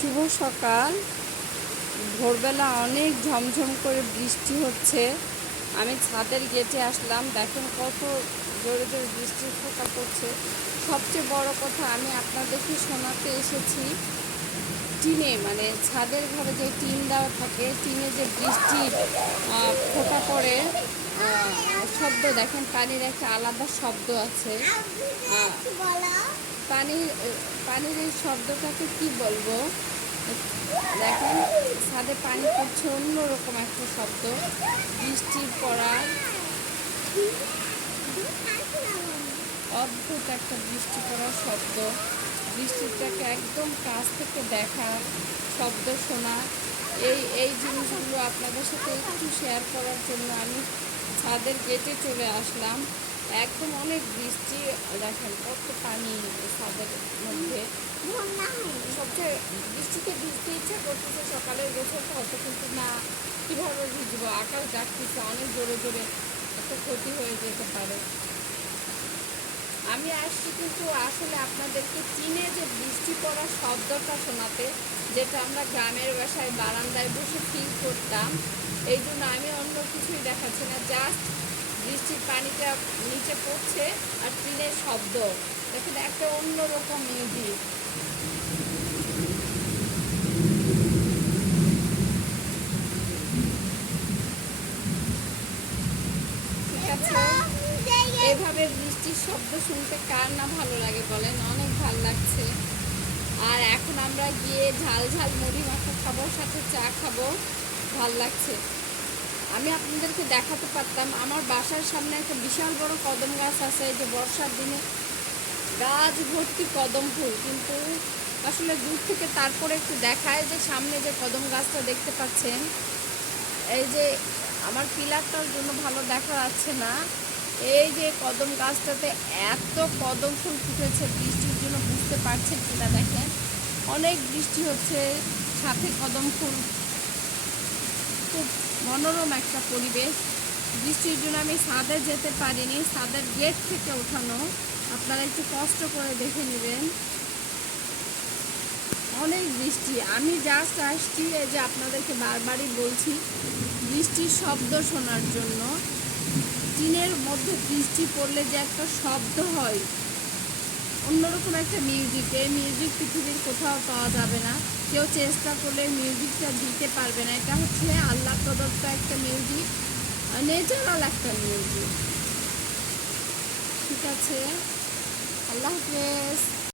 শুভ সকাল। ভোরবেলা অনেক ঝমঝম করে বৃষ্টি হচ্ছে। আমি ছাদের গেটে আসলাম, দেখেন কত জোরে জোরে বৃষ্টির ফোঁটা পড়ছে। সবচেয়ে বড় কথা, আমি আপনাদেরকে শোনাতে এসেছি, টিনে মানে ছাদের ঘরে যে টিন দেওয়া থাকে, টিনে যে বৃষ্টির ফোঁটা পড়ে শব্দ, দেখেন পানির একটা আলাদা শব্দ আছে। পানির পানির এই শব্দটাকে কি বলব? দেখেন, ছাদে পানি পড়ছে অন্যরকম একটা শব্দ। বৃষ্টির পড়া। অদ্ভুত একটা বৃষ্টি পড়ার শব্দ। বৃষ্টিটাকে একদম কাছ থেকে দেখা, শব্দ শোনা। এই এই জিনিসগুলো আপনাদের সাথে একটু শেয়ার করার জন্য আমি ছাদের গেটে চলে আসলাম। একদম অনেক বৃষ্টি, দেখেন কত পানি ছাদের মধ্যে। সবচেয়ে বৃষ্টিতে ভিজতে ইচ্ছা করতেছে, সকালে গোসল হয়তো কিন্তু না। কীভাবে ভিজবো? আকাশ ডাকতেছে, অনেক জোরে জোরে একটা ক্ষতি হয়ে যেতে পারে। আমি আসছি কিন্তু আসলে আপনাদেরকে চিনে যে বৃষ্টি পড়ার শব্দটা শোনাতে, যেটা আমরা গ্রামের বাসায় বারান্দায় বসে ফিল করতাম, এই জন্য আমি অন্য কিছুই দেখাচ্ছি না জাস্ট বৃষ্টির পানিটা নিচে পড়ছে আর টিনের শব্দ। দেখেন, একটা অন্যরকম মিউজিক। এভাবে বৃষ্টির শব্দ শুনতে কার না ভালো লাগে বলেন? অনেক ভালো লাগছে। আর এখন আমরা গিয়ে ঝাল ঝাল মুড়ি মাখা খাব, সাথে চা খাব। ভালো লাগছে। আমি আপনাদেরকে দেখাতে পারতাম, আমার বাসার সামনে একটা বিশাল বড় কদম গাছ আছে যে বর্ষার দিনে গাছ ভর্তি কদম ফুল। কিন্তু আসলে দূর থেকে তারপরে একটু দেখায় যে সামনে যে কদম গাছটা দেখতে পাচ্ছেন, এই যে আমার পিলারটার জন্য ভালো দেখা যাচ্ছে না। এই যে কদম গাছটাতে এত কদম ফুল ফুটেছে, বৃষ্টির জন্য বুঝতে পারছেন কিনা দেখেন। অনেক বৃষ্টি হচ্ছে, সাথে কদম ফুল খুব মনোরম একটা পরিবেশ। বৃষ্টির জন্য আমি ছাদে যেতে পারিনি, ছাদের গেট থেকে ওঠানো আপনারা একটু কষ্ট করে দেখে নেবেন। অনেক বৃষ্টি। আমি জাস্ট আসছি এই যে আপনাদেরকে বারবারই বলছি, বৃষ্টির শব্দ শোনার জন্য। টিনের মধ্যে বৃষ্টি পড়লে যে একটা শব্দ হয়। অন্যরকম একটা মিউজিক। এই মিউজিক পৃথিবীর কোথাও পাওয়া যাবে না। কেউ চেষ্টা করলে মিউজিকটা দিতে পারবে না। এটা হচ্ছে আল্লাহ প্রদত্ত একটা মিউজিক ন্যাচারাল একটা মিউজিক। ঠিক আছে? আল্লাহ হাফেজ।